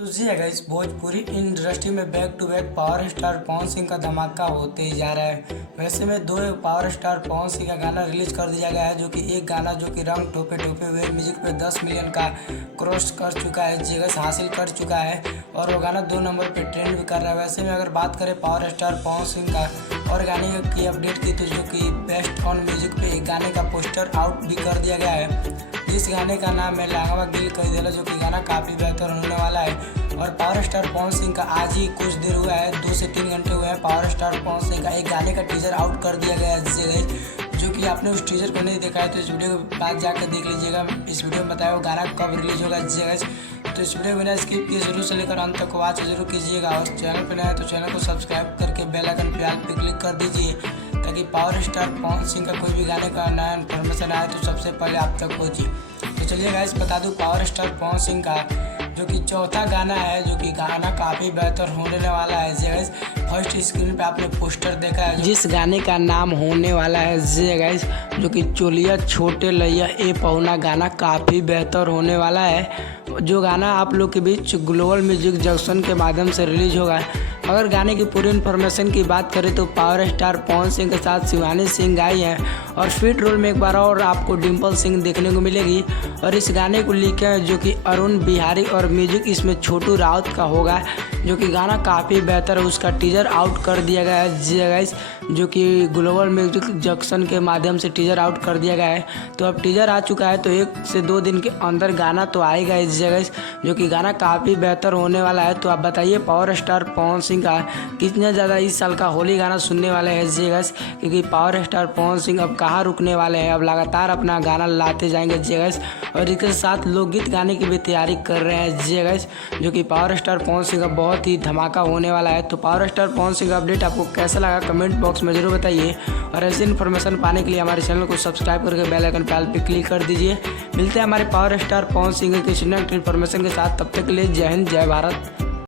तो जी है गाइस, भोजपुरी इंडस्ट्री में back to back power star Pawan Singh का धमाका होते ही जा रहा है। वैसे में दो पावर स्टार पवन सिंह का गाना रिलीज कर दिया गया है, जो कि एक गाना जो कि रंग टोपे टोपे हुए म्यूजिक पे 10 मिलियन का क्रॉस कर चुका है, जगह हासिल कर चुका है और वो गाना 2 नंबर पे ट्रेंड भी कर रहा है। वैसे में अगर बात करें पावर स्टार पवन सिंह का और गाने की अपडेट की, तो जो कि बेस्ट ऑन म्यूजिक पे एक गाने का पोस्टर आउट भी कर दिया गया है। इस गाने का नाम है लांगवा गिल कही देला, जो कि गाना काफ़ी बेहतर होने वाला है। और पावर स्टार पवन सिंह का आज ही कुछ देर हुआ है, 2 से 3 घंटे हुए हैं, पावर स्टार पवन सिंह का एक गाने का टीजर आउट कर दिया गया है जिसे जो कि आपने उस टीजर को नहीं देखा है तो इस वीडियो के बाद जाकर देख लीजिएगा। इस वीडियो में बताया वो गाना कब रिलीज होगा जिसे तो इस वीडियो में स्किप किए शुरू से लेकर अंत तक वॉच जरूर कीजिएगा। और चैनल पर नया है तो चैनल को सब्सक्राइब करके बेल आइकन पे ऑल पे क्लिक कर दीजिए, ताकि पावर स्टार पवन सिंह का कोई भी गाने का नया इन्फॉर्मेशन आए तो सबसे पहले आप तक पहुँचे। तो चलिए गाइस, बता दूं पावर स्टार पवन सिंह का जो कि चौथा गाना है, जो कि गाना काफ़ी बेहतर होने वाला है। गाइस फर्स्ट स्क्रीन पे आपने पोस्टर देखा है, जिस गाने का नाम होने वाला है गाइस, जो कि चोलिया छोटे लैया ए पहुना गाना काफ़ी बेहतर होने वाला है। जो गाना आप लोग के बीच ग्लोबल म्यूजिक जंक्शन के माध्यम से रिलीज होगा। अगर गाने की पूरी इन्फॉर्मेशन की बात करें तो पावर स्टार पवन सिंह के साथ शिवानी सिंह आई हैं और फीड रोल में एक बार और आपको डिम्पल सिंह देखने को मिलेगी। और इस गाने को लिखे हैं जो कि अरुण बिहारी और म्यूजिक इसमें छोटू राउत का होगा, जो कि गाना काफ़ी बेहतर है। उसका टीजर आउट कर दिया गया है गाइस, जो कि ग्लोबल म्यूजिक जंक्शन के माध्यम से टीजर आउट कर दिया गया है। तो अब टीजर आ चुका है, तो 1 से 2 दिन के अंदर गाना तो आएगा इस जगह, जो कि गाना काफ़ी बेहतर होने वाला है। तो आप बताइए पावर स्टार पवन सिंह का कितना ज़्यादा इस साल का होली गाना सुनने वाले हैं जगह, क्योंकि पावर स्टार पवन सिंह अब कहाँ रुकने वाले हैं, अब लगातार अपना गाना लाते जाएंगे जगह। और इसके साथ लोकगीत गाने की भी तैयारी कर रहे हैं जगह, जो कि पावर स्टार पवन सिंह का बहुत ही धमाका होने वाला है। तो पावर स्टार पवन सिंह का अपडेट आपको कैसा लगा कमेंट बॉक्स में जरूर बताइए। और ऐसी इन्फॉर्मेशन पाने के लिए हमारे चैनल को सब्सक्राइब करके बेल आइकन पे ऑल पे क्लिक कर दीजिए। मिलते हैं हमारे पावर स्टार पवन सिंह के नेक्स्ट इन्फॉर्मेशन के साथ, तब तक के लिए जय हिंद जय भारत।